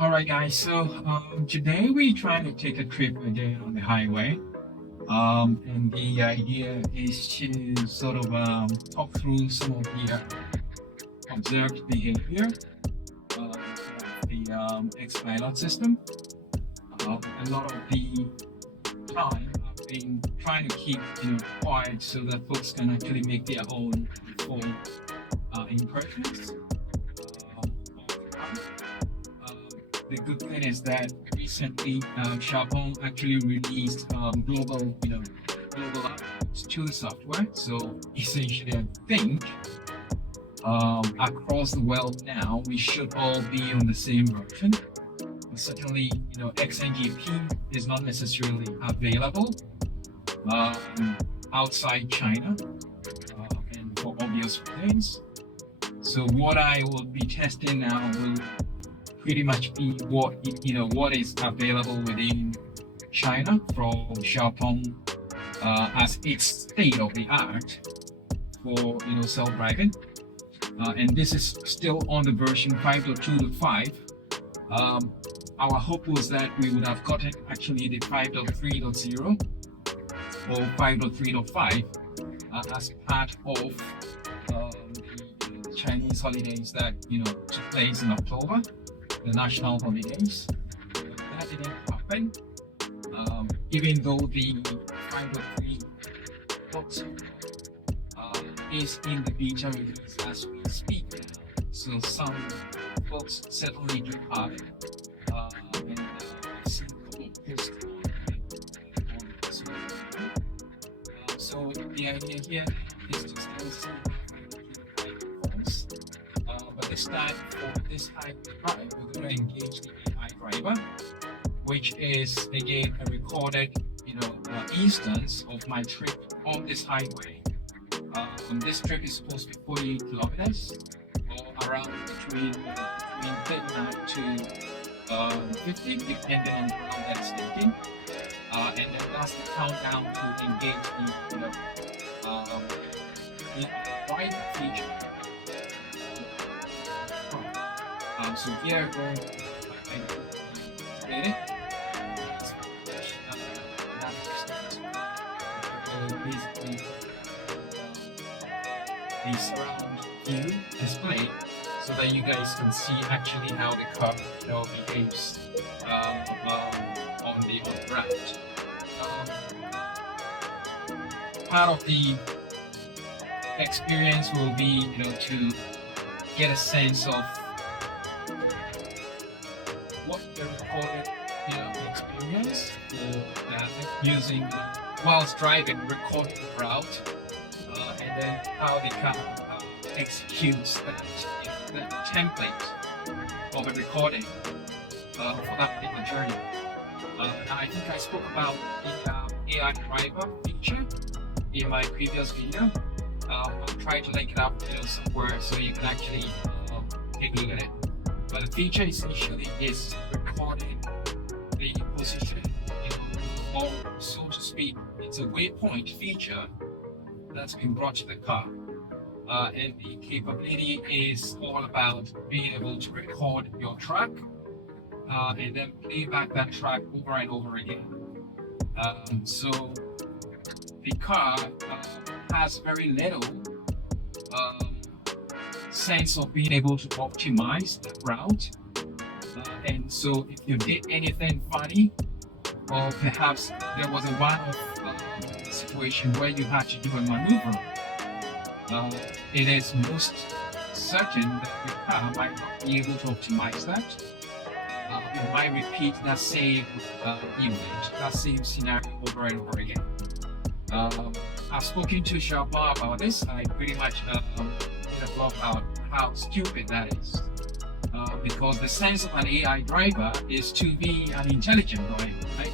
All right, guys. So today we're trying to take a trip again on the highway, and the idea is to sort of talk through some of the observed behavior of the Xpilot system. A lot of the time, I've been trying to keep quiet so that folks can actually make their own full impressions. The good thing is that recently Xpeng actually released global updates to the software. So essentially, I think across the world now we should all be on the same version. Certainly, xNGP is not necessarily available outside China, and for obvious reasons. So what I will be testing now will pretty much be what is available within China from Xpeng as its state of the art for self-driving, and this is still on the version 5.2.5. Our hope was that we would have gotten actually the 5.3.0 or 5.3.5 as part of the Chinese holidays that took place in October, the national holidays. But that didn't happen, even though the 5.3.0 is in the beta release as we speak. So some folks certainly do have it, and I've seen a couple of posts on this. So the idea here is to still see folks, but this time for this highway drive, we're going to engage the AI driver, which is again a recorded instance of my trip on this highway. This trip is supposed to be 48 kilometers, or around between 39 to 50, depending on how that's taken. And then that's the countdown to engage the drive feature. So here I get it. Basically, the surround view display, so that you guys can see actually how the car behaves on the route. Part of the experience will be to get a sense of what the recorded experience for using whilst driving recording the route, and then how the car executes that template of a recording for that particular journey. I think I spoke about the AI Driver feature in my previous video. I'll try to link it up somewhere so you can actually take a look at it. But the feature essentially is recording the position, or so to speak, it's a waypoint feature that's been brought to the car. And the capability is all about being able to record your track and then play back that track over and over again. So the car has very little sense of being able to optimize the route. And so if you did anything funny, or perhaps there was a one-off situation where you had to do a maneuver, it is most certain that your car might not be able to optimize that. It might repeat that same event, that same scenario over and over again. I've spoken to Xpeng about this. I pretty much did a blog about how stupid that is. Because the sense of an AI driver is to be an intelligent driver, right?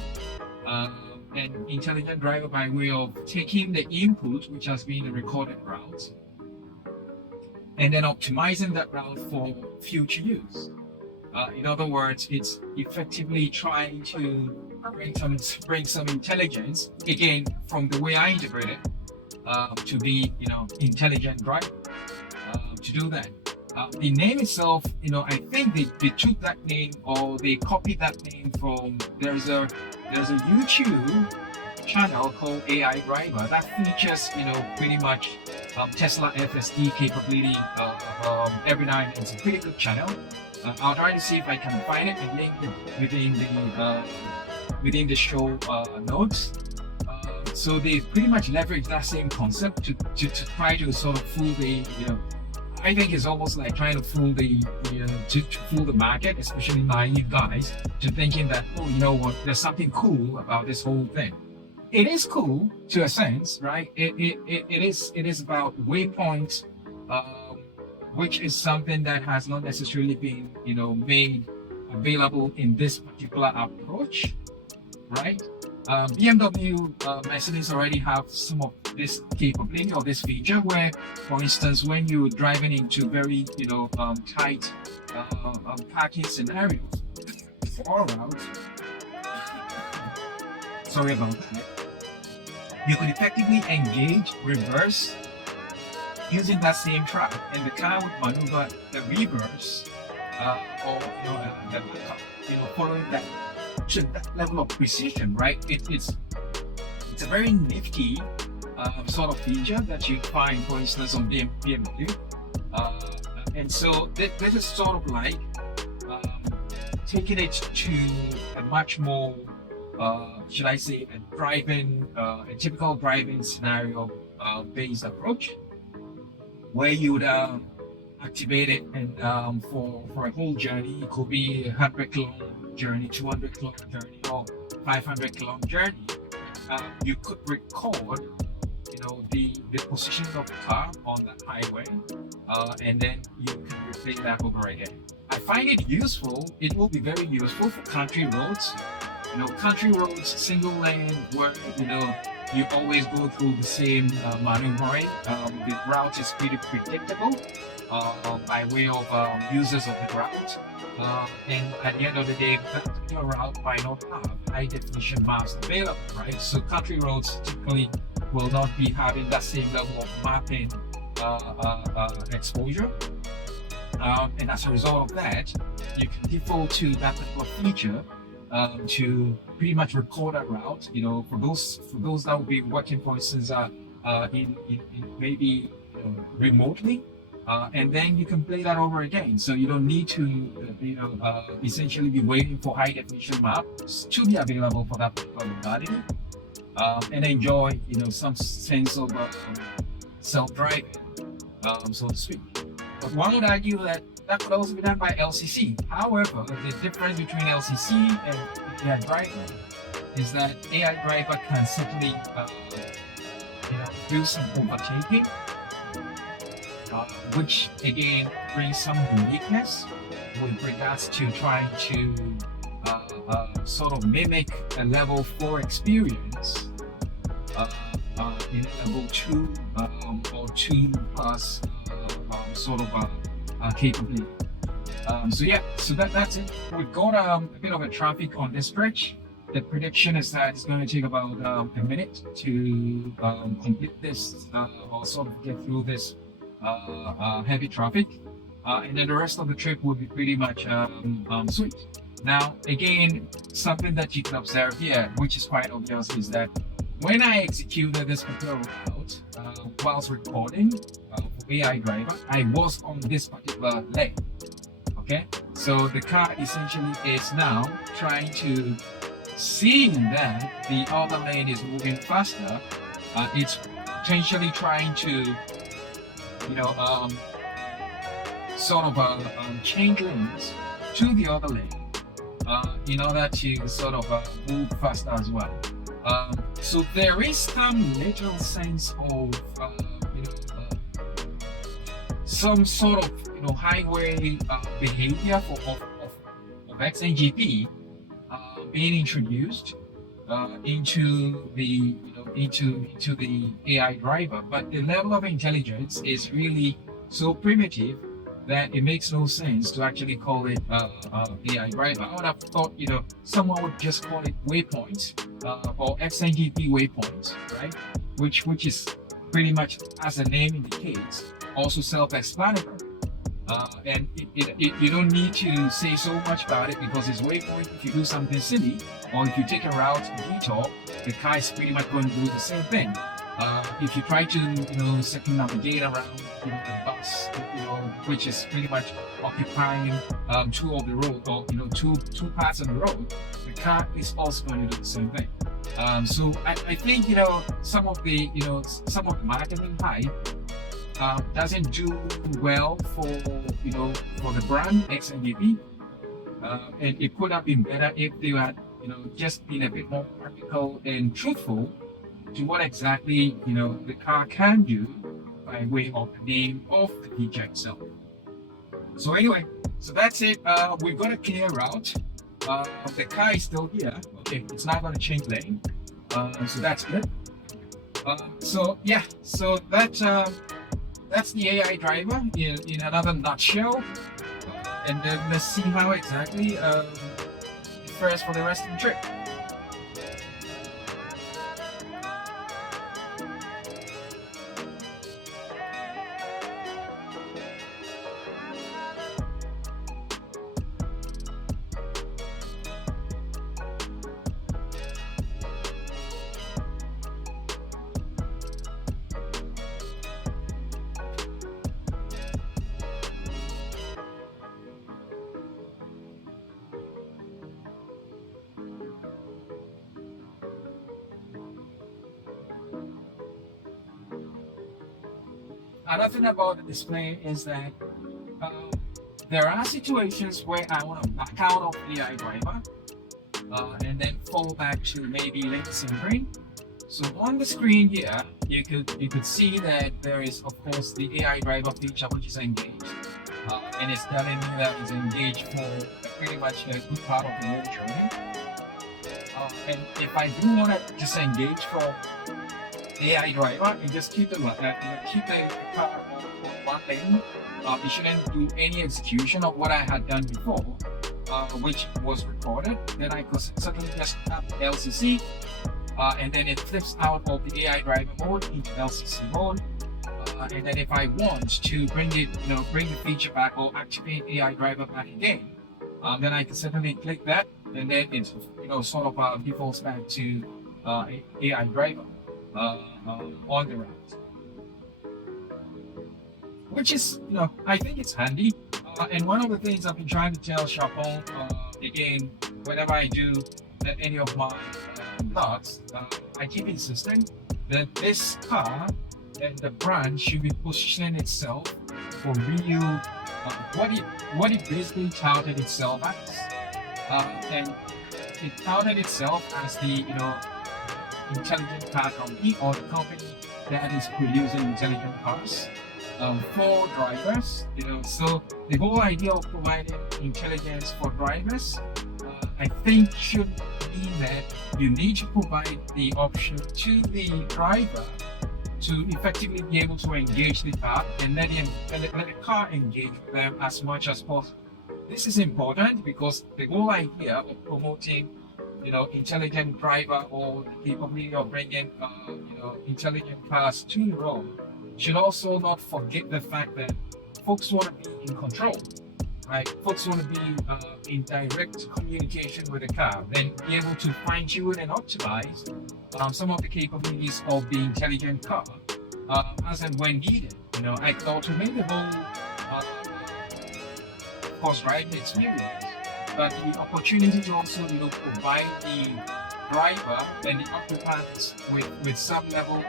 An intelligent driver by way of taking the input, which has been a recorded route, and then optimizing that route for future use. In other words, it's effectively trying to bring some intelligence, again, from the way I interpret it, to be, intelligent driver. To do that, The name itself, I think they took that name or they copied that name from there's a YouTube channel called AI Driver that features, pretty much Tesla FSD capability every now and then. It's a pretty good channel. I'll try to see if I can find it and link it within the show notes. So they pretty much leverage that same concept to try to sort of fool the, I think it's almost like trying to fool to fool the market, especially naive guys, to thinking that, oh, you know what, there's something cool about this whole thing. It is cool to a sense, right? It is about waypoints, which is something that has not necessarily been, made available in this particular approach, right? BMW, Mercedes already have some of this capability or this feature where, for instance, when you're driving into very, tight parking scenarios or routes, sorry about that, you could effectively engage reverse using that same track, and the car would maneuver the reverse or the backup, following that to that level of precision, right? It's a very nifty sort of feature that you find, for instance, on BMW. And so this is sort of like taking it to a much more, should I say, a typical driving scenario based approach, where you would activate it and for a whole journey. It could be 100-kilometer journey, 200-kilometer journey, or 500-kilometer journey. You could record, the position of the car on the highway, and then you can replay that over again. I find it useful. It will be very useful for country roads. Country roads, single lane, where you always go through the same maneuvering. The route is pretty predictable by way of users of the route. And at the end of the day, that particular route might not have high definition maps available, right? So country roads typically will not be having that same level of mapping exposure. And as a result of that, you can default to that particular feature to pretty much record a route. For those that will be working, for instance, in maybe remotely, and then you can play that over again. So you don't need to, essentially be waiting for high definition maps to be available for that particular modality, and enjoy, some sense of self-driving, so to speak. But one would argue that could also be done by LCC. However, the difference between LCC and AI Driver is that AI Driver can certainly, do some overtaking, which again brings some uniqueness with regards to trying to sort of mimic a level 4 experience in a level 2 or 2 plus sort of capability. So that's it. We've got a bit of a traffic on this stretch. The prediction is that it's going to take about a minute to complete this or sort of get through this heavy traffic, and then the rest of the trip will be pretty much sweet. Now, again, something that you can observe here, which is quite obvious, is that when I executed this particular route whilst recording for AI Driver, I was on this particular lane. Okay, so the car essentially is now trying to, seeing that the other lane is moving faster, it's potentially trying to, sort of change lanes to the other lane in order to sort of move faster as well. So there is some little sense of, some sort of, highway behavior of xNGP being introduced into the into the AI driver, but the level of intelligence is really so primitive that it makes no sense to actually call it AI driver. I would have thought, someone would just call it waypoints or xNGP waypoints, right? Which is pretty much, as the name indicates, also self-explanatory. You don't need to say so much about it because it's waypoint. If you do something silly or if you take a route detour, the car is pretty much going to do the same thing. If you try to, circumnavigate around, the bus, which is pretty much occupying two of the road or, two parts of the road, the car is also going to do the same thing. So I think, some of the marketing hype doesn't do well for the brand xNGP, and it could have been better if they had just been a bit more practical and truthful to what exactly the car can do by way of the name of the feature itself. So anyway, so that's it. We've got a clear route. The car is still here. Okay, it's not going to change lane. So that's good. So yeah, so that's the AI driver in another nutshell. And then let's see how exactly it fares for the rest of the trip. Another thing about the display is that there are situations where I want to back out of AI driver and then fall back to maybe link screen. So on the screen here, you could see that there is of course the AI driver feature which is engaged, and it's telling me that it's engaged for pretty much a good part of the road journey. And if I do want to disengage from AI driver and just keep the car on one lane, it shouldn't do any execution of what I had done before, which was recorded. Then I could suddenly just tap LCC, and then it flips out of the AI driver mode into LCC mode. And then if I want to bring the feature back or activate AI driver back again, then I can certainly click that, and then it sort of defaults back to AI driver on the route, which is I think it's handy. And one of the things I've been trying to tell Xpeng again, whenever I do any of my vlogs, I keep insisting that this car and the brand should be positioning itself for real, what it basically touted itself as, and it touted itself as the intelligent car company or the company that is producing intelligent cars for drivers. So the whole idea of providing intelligence for drivers, I think should mean that you need to provide the option to the driver to effectively be able to engage the car and let the car engage with them as much as possible. This is important because the whole idea of promoting intelligent driver or the capability of bringing intelligent cars to the road should also not forget the fact that folks want to be in control, right? Folks want to be in direct communication with the car, then be able to fine tune and optimize some of the capabilities of the intelligent car as and when needed. I could automate the whole of course driving experience, but the opportunity to also provide the driver and the occupants with some level of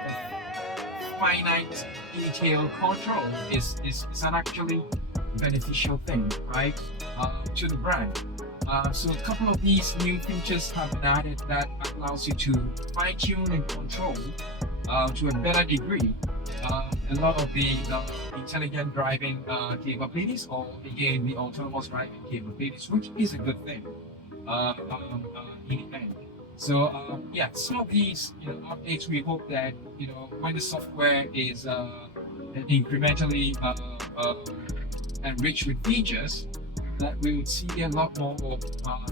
finite detail control is an actually beneficial thing, right, to the brand. So a couple of these new features have been added that allows you to fine tune and control to a better degree a lot of the intelligent driving capabilities, or again the autonomous driving capabilities, which is a good thing in the end. So yeah, some of these updates, we hope that when the software is incrementally enriched with features, that we would see a lot more of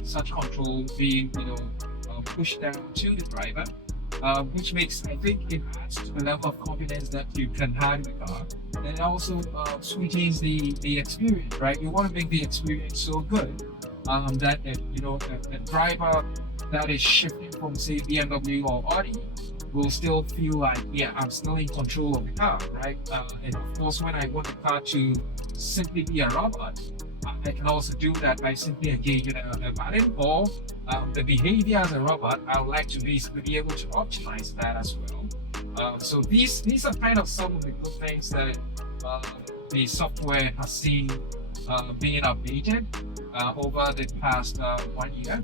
such control being pushed down to the driver, which makes, I think, it adds to the level of confidence that you can have in the car. And it also sweetens the experience, right? You want to make the experience so good that a driver that is shifting from, say, BMW or Audi will still feel like, yeah, I'm still in control of the car, right? And of course, when I want the car to simply be a robot, I can also do that by simply engaging a button or the behavior as a robot. I would like to basically be able to optimize that as well. So these are kind of some of the good things that the software has seen being updated over the past 1 year.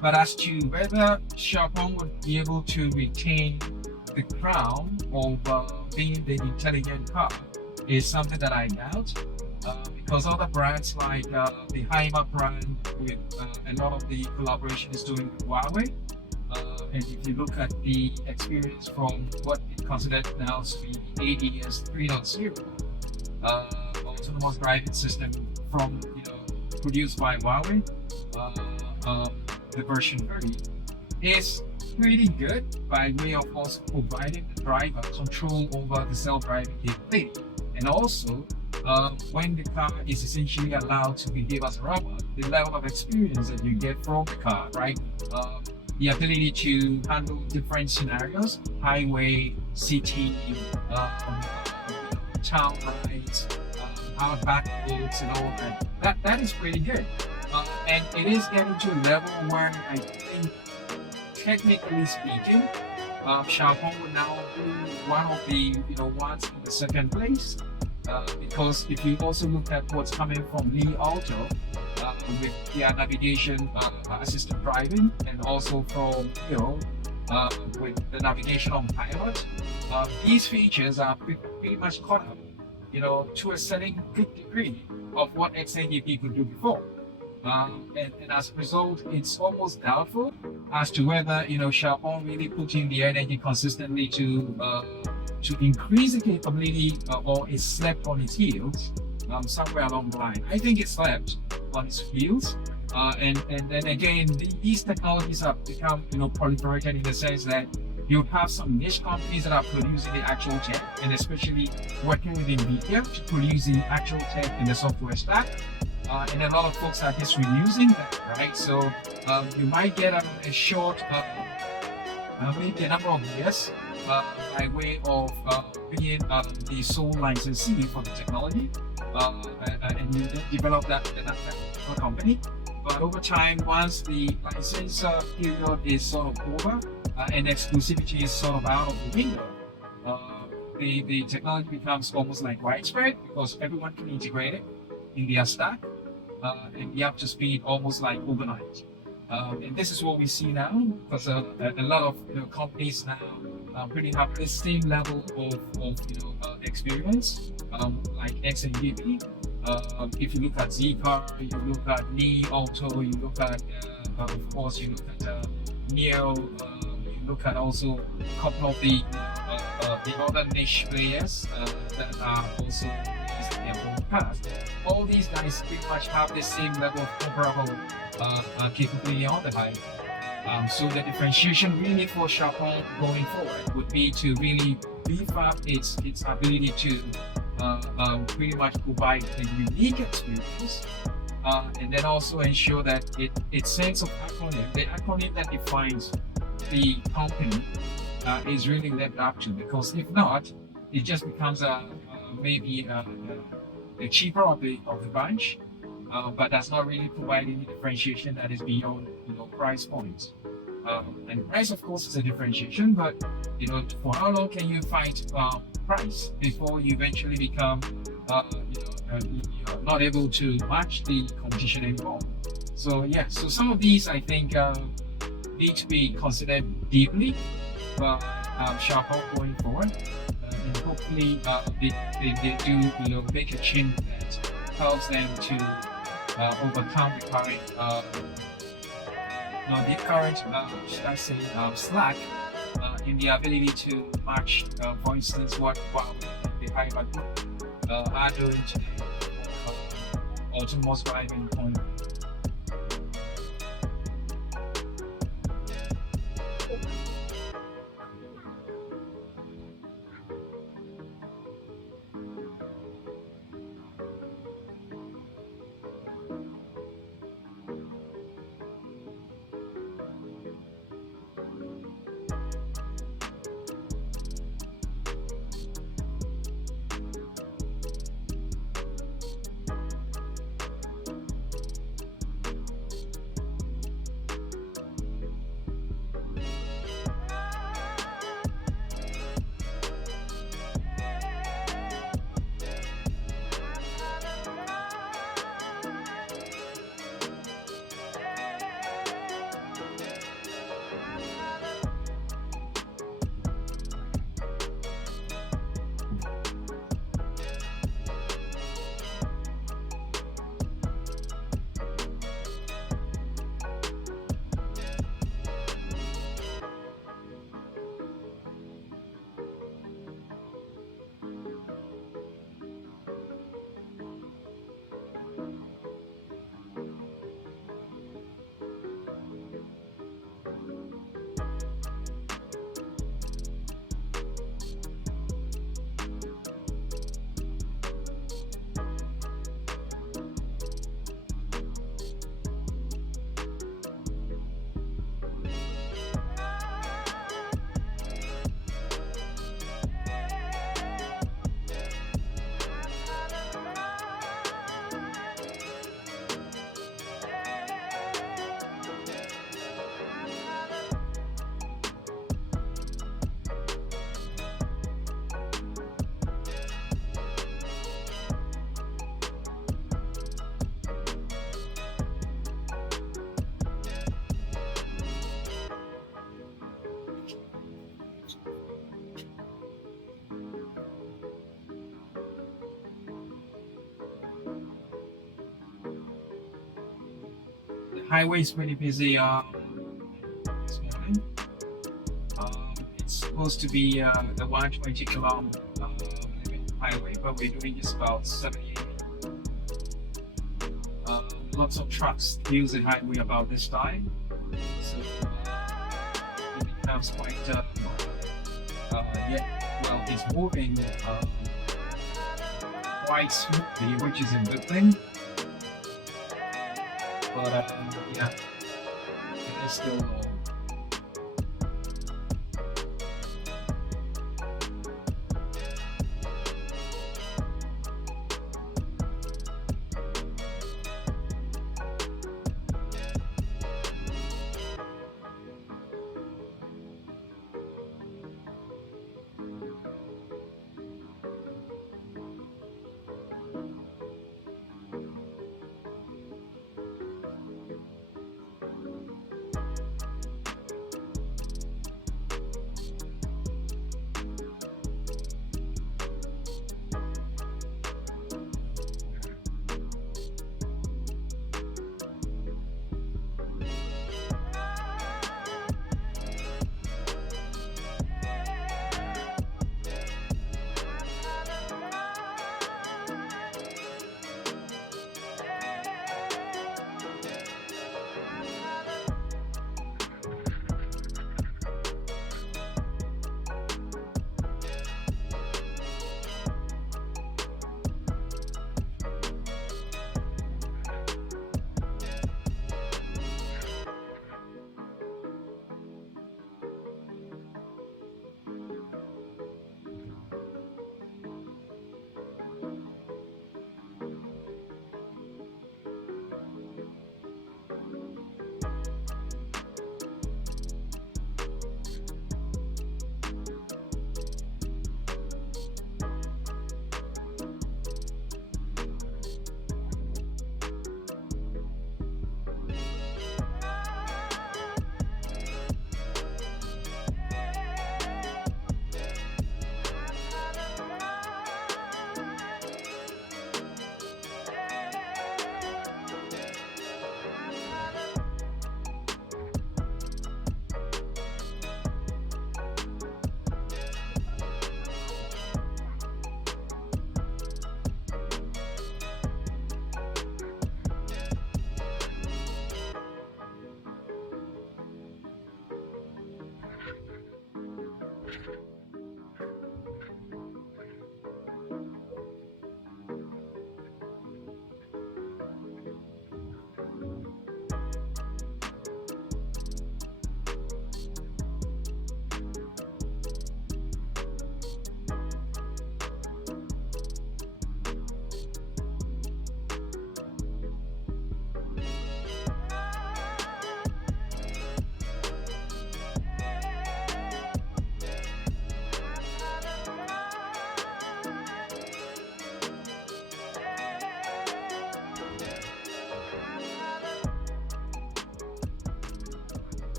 But as to whether Xpeng would be able to retain the crown of being the intelligent car is something that I doubt. Because other brands like the Hymer brand with a lot of the collaboration is doing with Huawei. And if you look at the experience from what it considered now to be ADS 3.0, autonomous driving system from produced by Huawei, the version 30 is pretty good by way of also providing the driver control over the self-driving capability. And also, when the car is essentially allowed to behave as a robot, the level of experience that you get from the car, right? The ability to handle different scenarios, highway, city, town rides, outback roads, and all that. That is pretty good. And it is getting to a level where I think, technically speaking, Xpeng will now be one of the ones in the second place. Because if you also look at what's coming from Li Auto with their navigation assisted driving, and also from with the navigation on pilot, these features are pretty much caught up, to a certain good degree of what xNGP could do before. And as a result, it's almost doubtful as to whether Xpeng really put in the energy consistently to increase the capability, or it slept on its heels somewhere along the line. I think it slept on its heels, and then again, these technologies have become proliferated in the sense that you have some niche companies that are producing the actual tech, and especially working with NVIDIA to produce the actual tech in the software stack. And a lot of folks are just reusing that, right? So you might get a short, maybe a number of years by way of being the sole licensee for the technology, and you develop that company. But over time, once the license period is sort of over and exclusivity is sort of out of the window, the technology becomes almost like widespread because everyone can integrate it in their stack, and you have to speed almost like overnight. And this is what we see now, because a lot of companies now pretty have the same level of experience, like xNGP. If you look at Zcar, you look at Li Auto, you look at, of course, you look at Neo, you look at also a couple of the other niche players that are also using their own path. All these guys pretty much have the same level of comparable capability on the bike. So the differentiation really for Xpeng going forward would be to really beef up its ability to pretty much provide a unique experience, and then also ensure that its sense of acronym, the acronym that defines the company, is really lived up to. Because if not, it just becomes maybe the cheaper of the bunch, but does not really provide any differentiation that is beyond price points. And price, of course, is a differentiation, but for how long can you fight price before you eventually become not able to match the competition anymore? So yeah, so some of these I think need to be considered deeply by Xpeng going forward, and hopefully they do make a change that helps them to overcome the current should I say slack in the ability to match, for instance, what the Hymer are doing today, autonomous driving point. highway is pretty busy this morning. It's supposed to be the 120 kilometer highway, but we're doing just about 70. Lots of trucks use the highway about this time, so it becomes quite it's moving quite smoothly, which is a good thing. But yeah, it is still low.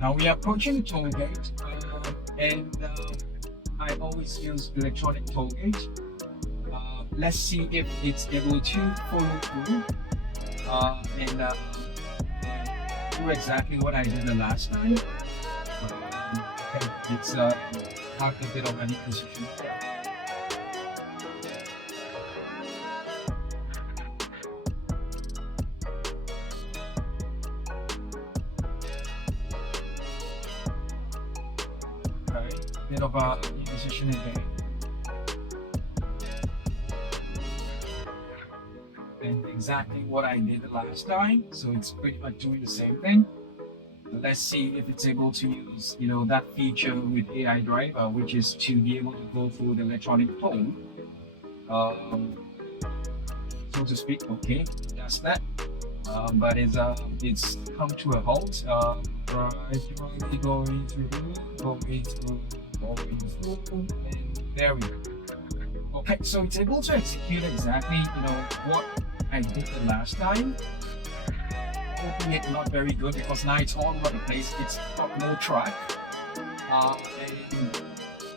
Now we are approaching the toll gate, and I always use electronic toll gate. Let's see if it's able to follow through and do exactly what I did the last time. Okay, it's have a bit of an indecision. Bit of a indecision again, and exactly what I did the last time, so it's pretty much doing the same thing. Let's see if it's able to use that feature with AI Driver, which is to be able to go through the electronic toll, so to speak. Okay, that's that. But it's come to a halt. Right, going through, and there we go. Okay, so it's able to execute exactly what I did the last time. Albeit not very good, because now it's all over the place. It's got no track, and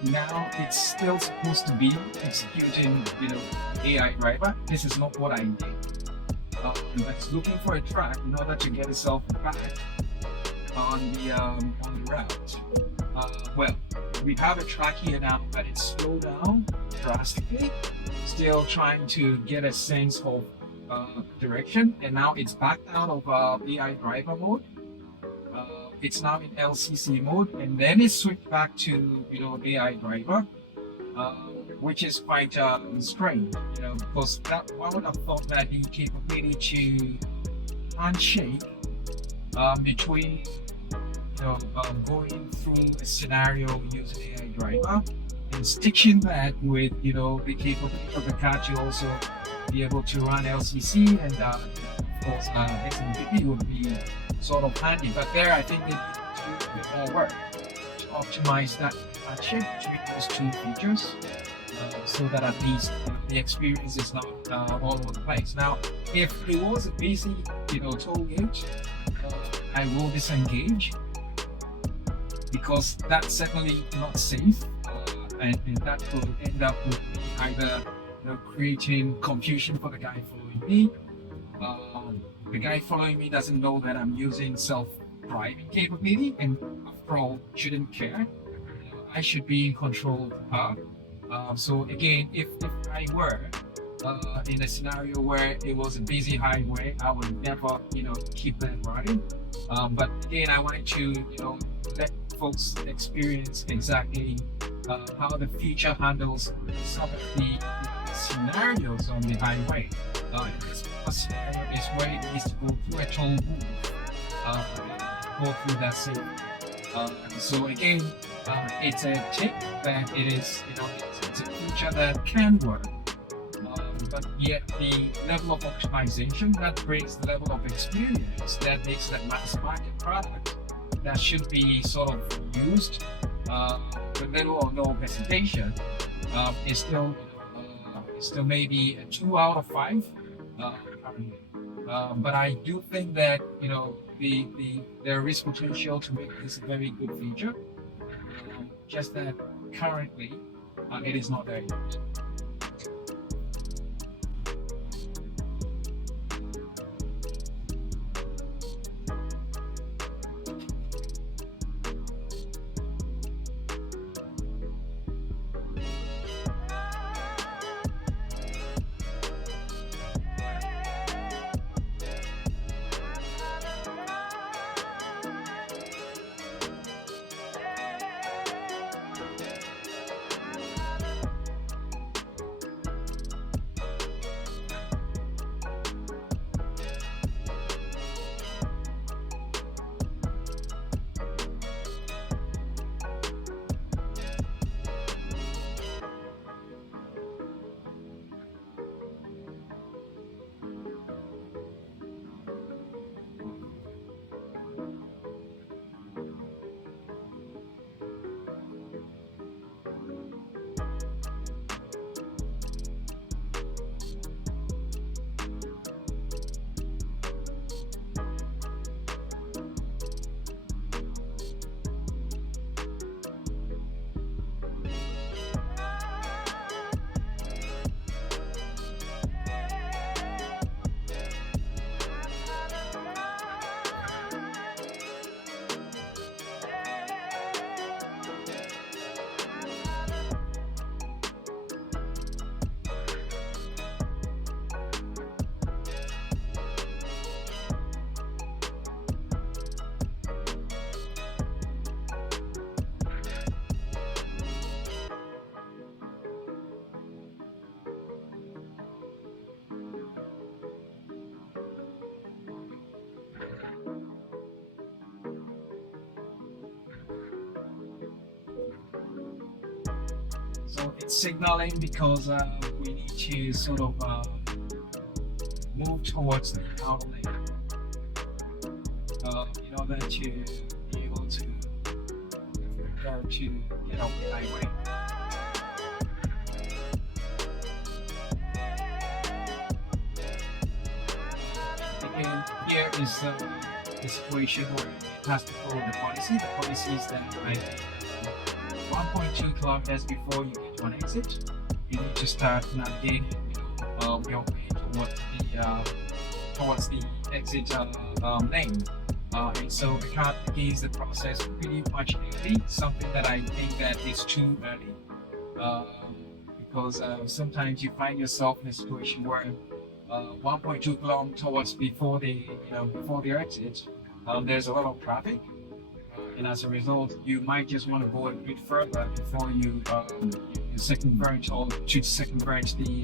now it's still supposed to be executing AI driver. This is not what I did. that's looking for a track in order to get itself back on the route. Well, we have a track here now, but it's slowed down drastically. Still trying to get a sense of direction, and now it's backed out of AI driver mode. It's now in LCC mode, and then it's switched back to AI driver, which is quite strange, because that one would have thought that the capability to handshake between going through a scenario using AI driver and stitching that with the capability of the car to also be able to run LCC, and of course xNGP would be sort of handy. But there, I think they need to do a bit more work to optimize that handshake between those two features, so that at least the experience is not all over the place. Now, if it was a busy toll gauge, I will disengage, because that's certainly not safe, and that could end up with me either creating confusion for the guy following me. The guy following me doesn't know that I'm using self-driving capability, and after all, shouldn't care. I should be in control of the car. So again, if I were in a scenario where it was a busy highway, I would never keep that running. But again, I wanted to let folks experience exactly how the feature handles some of the scenarios on the highway. This scenario is where it needs to go through a toll booth, go through that scene. So again, it's a tip that it is, it's a feature that can work, but yet the level of optimization that brings the level of experience that makes that mass market product that should be sort of used with little or no hesitation is still maybe a 2 out of 5. But I do think that there is potential to make this a very good feature. Just that currently it is not there yet. So it's signaling because we need to sort of move towards the outer lane in order to be able to prepare to get off the highway. Again, here is the situation where it has to follow the policy. The policy is that 1.2 kilometers before you get to an exit, you need to start navigating your way toward towards the exit lane. And so the car begins the process pretty much early, something that I think that is too early. Because sometimes you find yourself in a situation where 1.2 kilometers towards before the exit, there's a lot of traffic, and as a result, you might just want to go a bit further before you circumvent or to circumvent the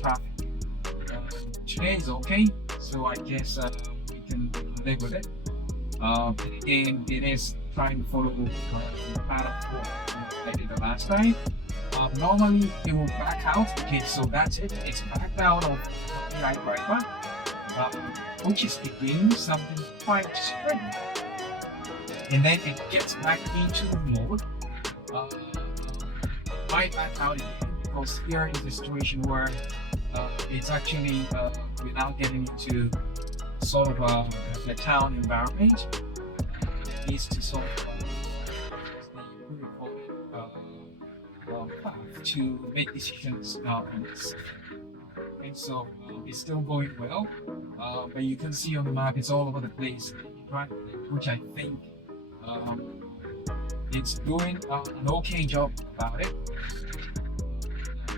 traffic. Today is okay, so I guess we can live with it. Again, it is trying to follow the path of what I did the last time. Normally it will back out. Okay, so that's it. It's backed out of AI Driver, which is again something quite strange. And then it gets back into mode. Might back out again because here is a situation where it's actually without getting into sort of the town environment. It needs to sort of path to make decisions on this. And so it's still going well, but you can see on the map it's all over the place, right? Which I think it's doing an okay job about it.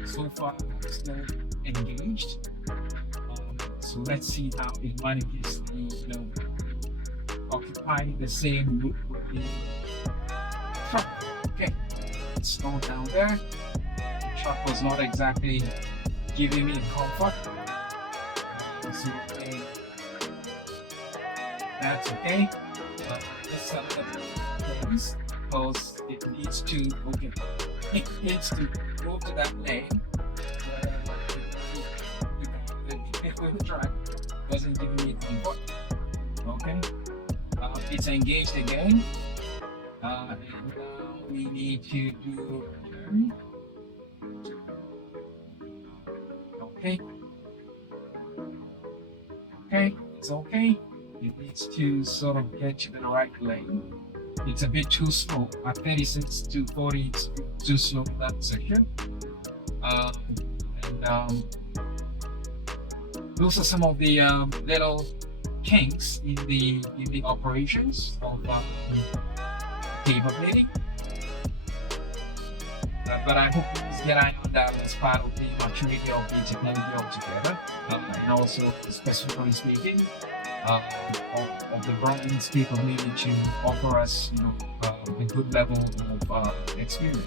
So far, I'm still engaged. So let's see how it manages to occupy the same loop with the truck. Okay. Slow down there. The truck was not exactly giving me comfort. So that's okay. This place because it needs to go to that lane where the truck wasn't giving me comfort. Okay. It's engaged again. And now we need to do a turn. Okay. Okay, it's okay. It needs to sort of get to the right lane. It's a bit too slow. At 36 to 40, it's too slow in that section. Those are some of the little kinks in the operations of capability. But I hope you get on that as part of the maturity of the technology altogether, and also specifically speaking of the brand's capability to offer us, a good level of experience.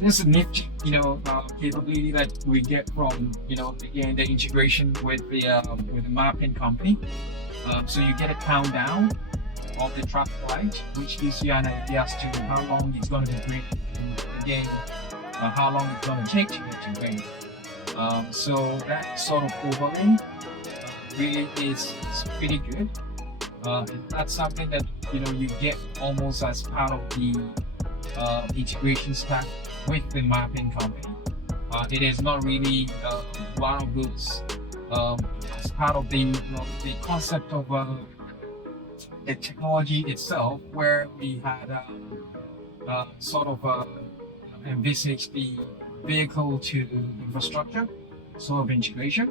This is nifty, capability that we get from, again, the integration with the mapping company. So you get a countdown of the traffic light, which gives you an idea as to how long it's going to be green, and again, how long it's going to take to get to green. So that sort of overlay really is pretty good. That's something that you get almost as part of the integration stack with the mapping company. It is not really one of those as part of the concept of the technology itself, where we had sort of envisaged the vehicle to infrastructure sort of integration.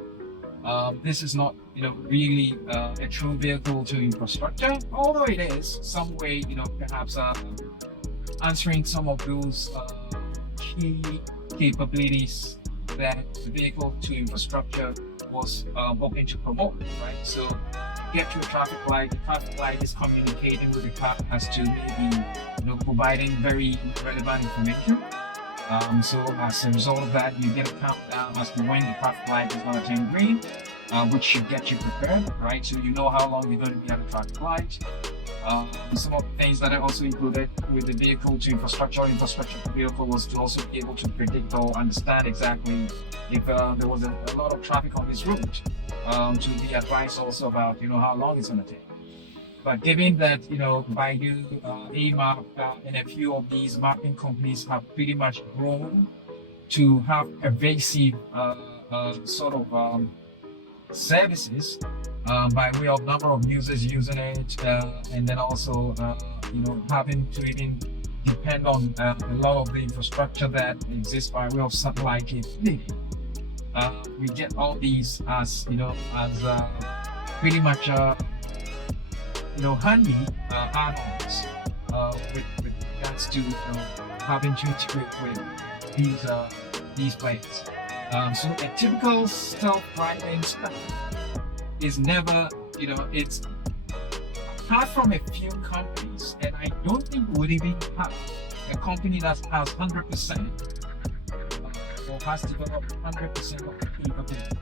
This is not really a true vehicle to infrastructure, although it is some way perhaps answering some of those key capabilities that the vehicle to infrastructure was hoping to promote, right? So get to a traffic light, the traffic light is communicating with the car as to maybe providing very relevant information. So as a result of that, you get a countdown as to when the traffic light is going to turn green, which should get you prepared, right? So you know how long you're going to be at a traffic light. Some of the things that are also included with the vehicle to infrastructure to vehicle was to also be able to predict or understand exactly if there was a lot of traffic on this route, to be advised also about how long it's going to take. But given that Baidu, AMAP, and a few of these mapping companies have pretty much grown to have pervasive sort of services by way of number of users using it, and then also having to even depend on a lot of the infrastructure that exists by way of satellite capability. We get all these as pretty much handy add-ons with regards to having to integrate with these players. So a typical self-driving stack is never, it's apart from a few companies, and I don't think we would even have a company that has 100% or has developed 100% of the capability,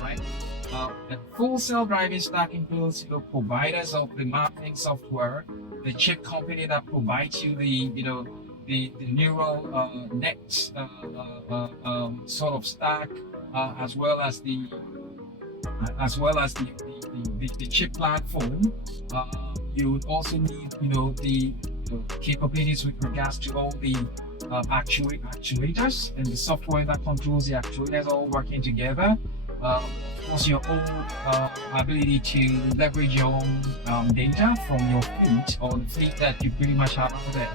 right? A full self-driving stack includes providers of the mapping software, the chip company that provides you the neural net sort of stack, as well as the chip platform. You would also need the capabilities with regards to all the actuators and the software that controls the actuators all working together. Of course, your own ability to leverage your own data from your fleet or the fleet that you pretty much have out there,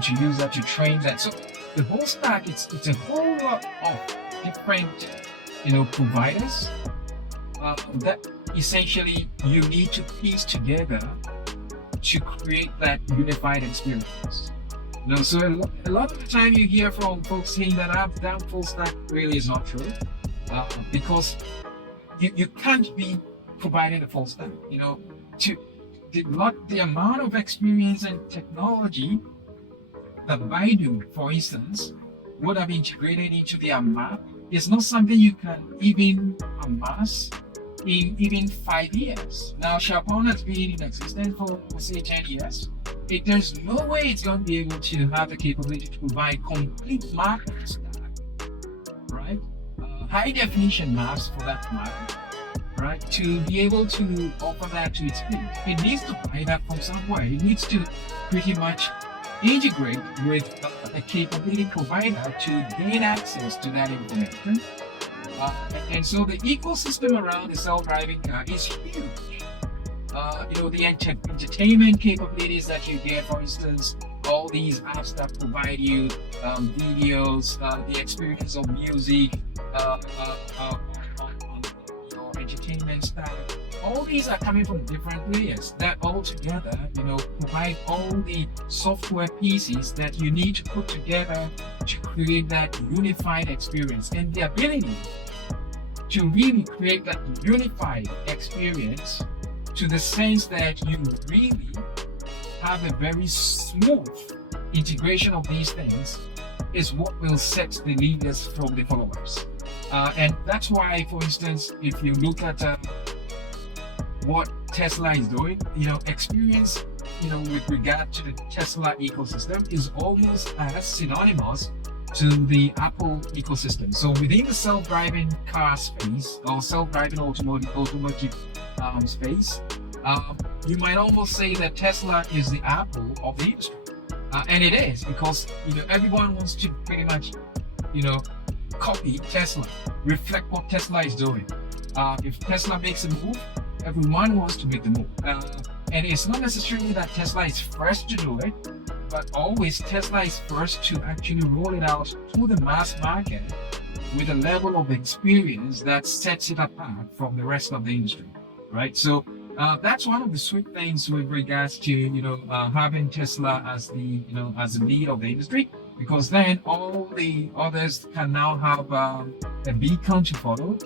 to use that to train that. So the whole stack, it's a whole lot of different providers that essentially you need to piece together to create that unified experience. So a lot of the time you hear from folks saying that full stack really is not true, because you can't be providing the full stack. The amount of experience and technology that Baidu, for instance, would have integrated into their map is not something you can even amass in even 5 years. Now, Xpeng has been in existence for say 10 years. There's no way it's going to be able to have the capability to provide complete mapping stack, right? High definition maps for that matter, right? To be able to offer that to its fleet, it needs to buy that from somewhere. It needs to pretty much integrate with a capability provider to gain access to that information. And so the ecosystem around the self-driving car is huge. The entertainment capabilities that you get, for instance, all these apps that provide you videos, the experience of music, your entertainment stack. All these are coming from different layers that all together, provide all the software pieces that you need to put together to create that unified experience. And the ability to really create that unified experience to the sense that you really have a very smooth integration of these things is what will set the leaders from the followers. And that's why, for instance, if you look at what Tesla is doing, experience, with regard to the Tesla ecosystem is almost as synonymous to the Apple ecosystem. So within the self-driving car space or self-driving automotive space, you might almost say that Tesla is the Apple of the industry. And it is, because everyone wants to pretty much copy Tesla, reflect what Tesla is doing. If Tesla makes a move, everyone wants to make the move. And it's not necessarily that Tesla is first to do it, but always Tesla is first to actually roll it out to the mass market with a level of experience that sets it apart from the rest of the industry, right? So that's one of the sweet things with regards to having Tesla as the as the lead of the industry, because then all the others can now have a beacon to follow.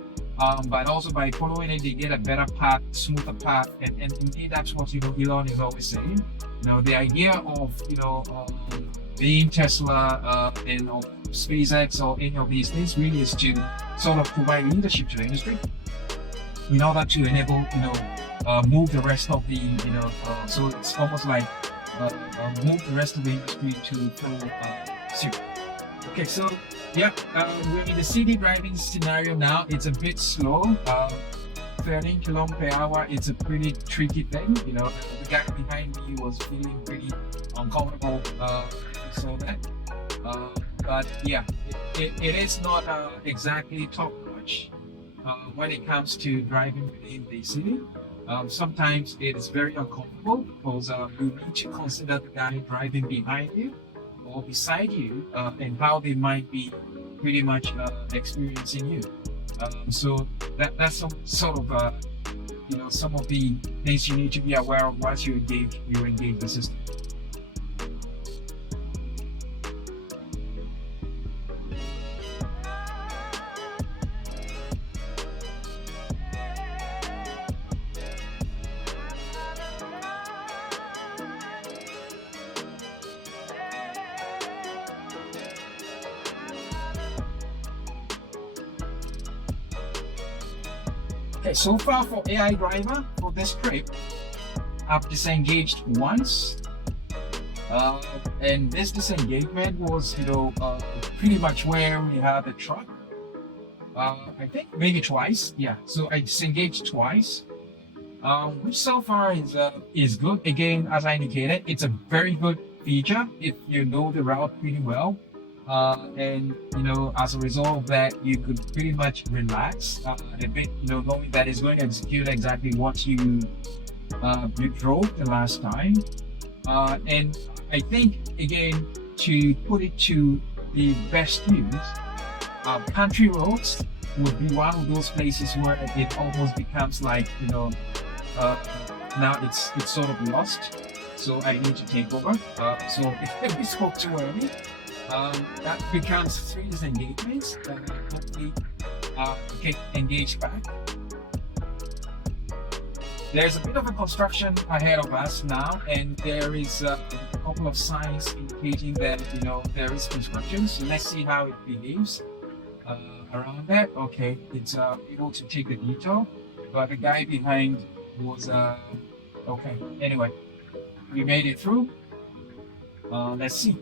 But also by following it, they get a better path, smoother path, and indeed that's what Elon is always saying. The idea of being Tesla and SpaceX or any of these things really is to sort of provide leadership to the industry. in order to enable, move the rest of the, so it's almost like move the rest of the industry to full suit. Okay, so yeah, we're in the city driving scenario now. It's a bit slow. 13 km per hour, it's a pretty tricky thing. The guy behind me was feeling pretty uncomfortable. So that, but yeah, it is not exactly top notch when it comes to driving within the city. Sometimes it is very uncomfortable because you need to consider the guy driving behind you or beside you and how they might be pretty much experiencing you. So that's some sort of some of the things you need to be aware of once you engage the system. Okay, so far for AI Driver, for this trip, I've disengaged once. And this disengagement was, pretty much where we have the truck. I think maybe twice. Yeah, so I disengaged twice, which so far is good. Again, as I indicated, it's a very good feature if you know the route pretty well. And as a result of that, you could pretty much relax a bit, knowing that it's going to execute exactly what you drove the last time. And I think again, to put it to the best use, country roads would be one of those places where it almost becomes like now it's sort of lost. So I need to take over. So if we spoke too early. That becomes 3 disengagements that hopefully get engaged back. There's a bit of a construction ahead of us now, and there is a couple of signs indicating that there is construction. So let's see how it behaves around that. Okay, it's able to take the detour, but the guy behind was okay. Anyway, we made it through. Let's see.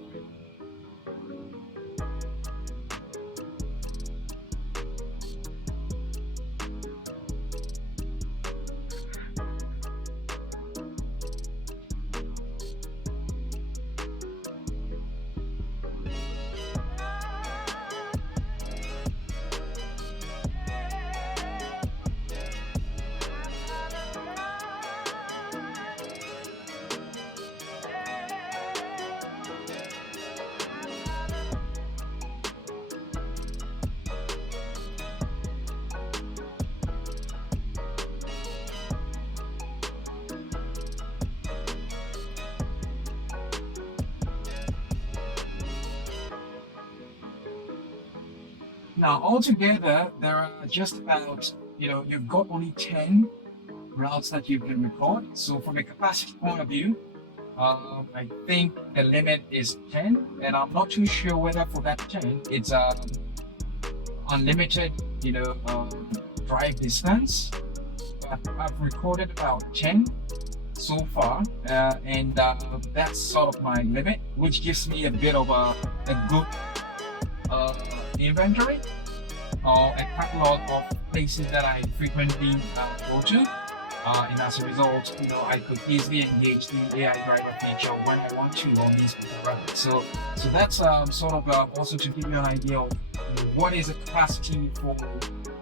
Now, altogether, there are just about, you've got only 10 routes that you can record. So from a capacity point of view, I think the limit is 10, and I'm not too sure whether for that 10, it's unlimited, drive distance. But I've recorded about 10 so far, and that's sort of my limit, which gives me a bit of a good inventory or a catalog of places that I frequently go to, and as a result, I could easily engage the AI driver feature when I want to on these routes. So that's sort of also to give you an idea of what is the capacity for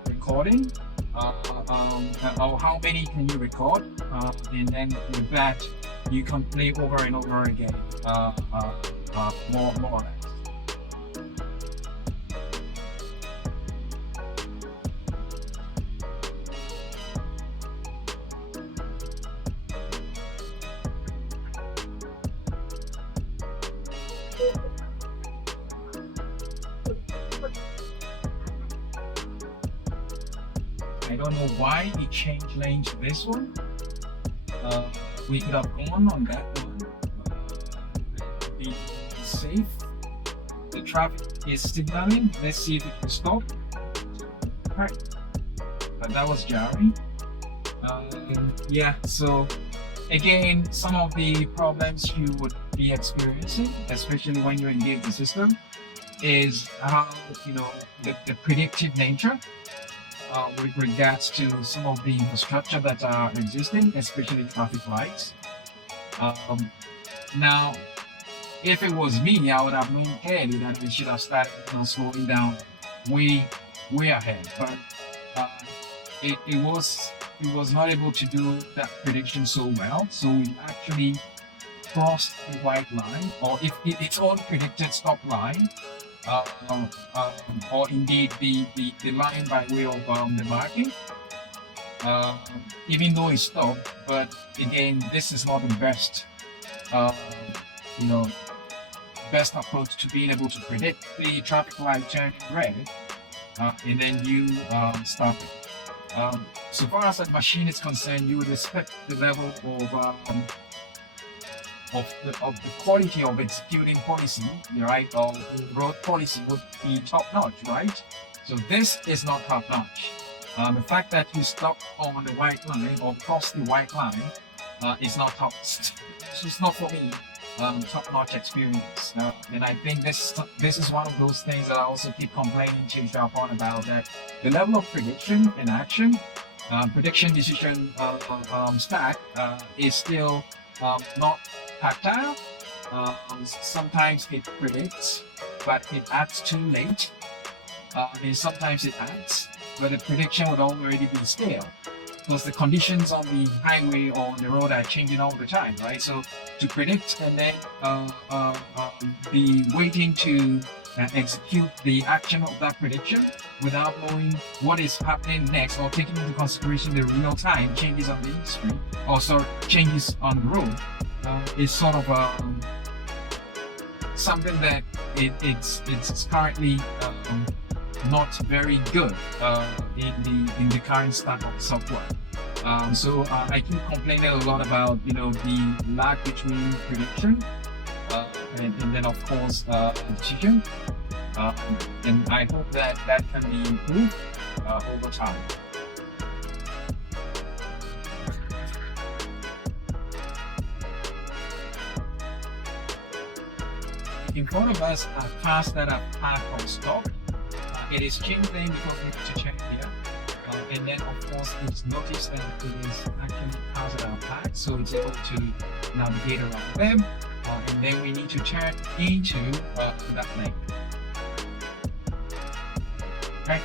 recording, or how many can you record, and then with that you can play over and over again, more or less. I don't know why it changed lane to this one. We could have gone on that one. Be safe. The traffic is signaling. Let's see if it can stop. Right. But that was jarring. Yeah, so again, some of the problems you would be experiencing, especially when you engage the system, is how the predictive nature with regards to some of the infrastructure that are existing, especially traffic lights. Um, Now, if it was me, I would have known clearly that we should have started slowing down way, way ahead. But uh, it was not able to do that prediction so well. So we actually crossed the white line, or if its own predicted stop line, or indeed the line by way of the marking, uh, even though it stopped. But again, this is not the best, uh, you know, best approach to being able to predict the traffic light turning red, and then you stop it. So far as a machine is concerned, you would expect the level of the quality of executing policy, right, or road policy would be top notch, right? So this is not top notch. The fact that you stop on the white line or cross the white line is not top. It's not for me. Top notch experience, and I think this is one of those things that I also keep complaining to Japan about, that the level of prediction and action, prediction decision stack is still not tactile. Sometimes it predicts, but it acts too late. And sometimes it acts, but the prediction would already be stale, because the conditions on the highway or on the road are changing all the time, right? So to predict and then be waiting to execute the action of that prediction without knowing what is happening next, or taking into consideration the real time changes on the industry, or changes on the road, is sort of something that it's currently not very good in the current stack of software. So I keep complaining a lot about the lag between prediction and then of course decision, and I hope that can be improved over time. In front of us are cars that are parked on stop. It is changing because we need to check here. And then of course it's noticed that it is actually cars that are parked, so it's able to navigate around them. And then we need to turn into that lane. Right.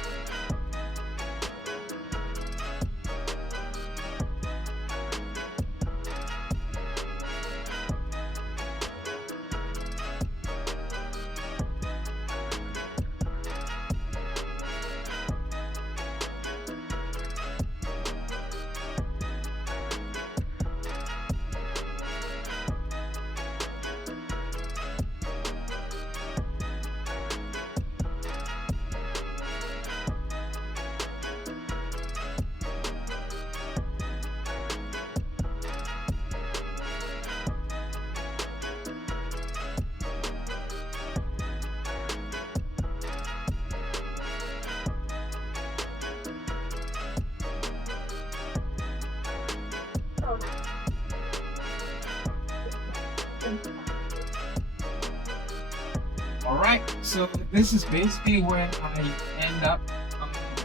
Alright, so this is basically where I end up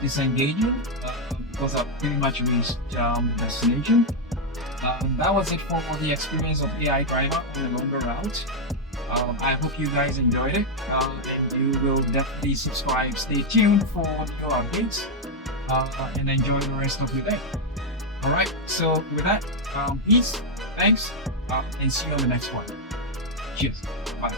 disengaging because I've pretty much reached the destination. That was it for the experience of AI Driver on the longer route. I hope you guys enjoyed it, and you will definitely subscribe. Stay tuned for new updates, and enjoy the rest of your day. Alright, so with that, peace, thanks, and see you on the next one. Cheers, bye.